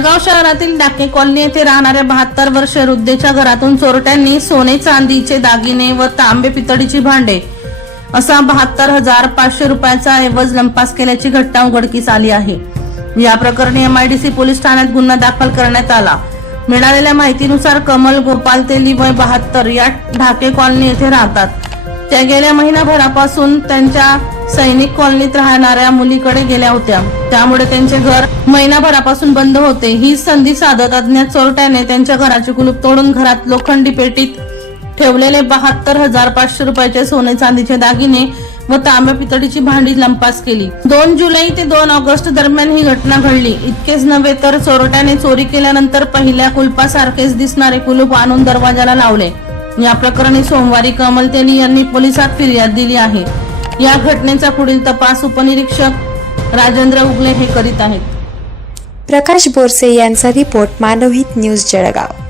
जळगाव शहरातील डाके कॉलनी येथे राहणाऱ्या बहात्तर वर्ष वृद्धेच्या घरातून चोरट्यांनी सोने चांदीचे दागिने व तांबे पितळीची भांडे असा बहात्तर हजार पाचशे रुपयाचा ऐवज लंपास केल्याची घटना उघडकीस आली आहे. या प्रकरणी एमआयडीसी पोलीस ठाण्यात गुन्हा दाखल करण्यात आला. मिळालेल्या माहितीनुसार कमल गोपाल तेली वय बहात्तर या ढाके कॉलनी येथे राहतात. त्या गेल्या महिनाभरापासून त्यांच्या सैनिक कॉलनीत राहणाऱ्या मुलीकडे गेल्या होत्या. त्यामुळे त्यांचे घर महिनाभरापासून बंद होते. ही संधी साधत अज्ञात चोरट्याने त्यांच्या घराचे कुलूप तोडून घरात लोखंडी पेटीत ठेवलेले बहात्तर हजार पाचशे रुपयाचे सोने चांदीचे दागिने व तांब्या पितळीची भांडी लंपास केली. दोन जुलै ते दोन ऑगस्ट दरम्यान ही घटना घडली. इतकेच नव्हे तर चोरट्याने चोरी केल्यानंतर पहिल्या कुलपासारखेच दिसणारे कुलूप आणून दरवाजाला लावले. या प्रकरणी सोमवारी कमल तेली यांनी पोलिसात फिर्याद दिली आहे. या घटनेचा पुढील तपास उपनिरीक्षक राजेंद्र उगले हे करीत आहेत. प्रकाश बोरसे यांचा रिपोर्ट मानवहित न्यूज जळगाव.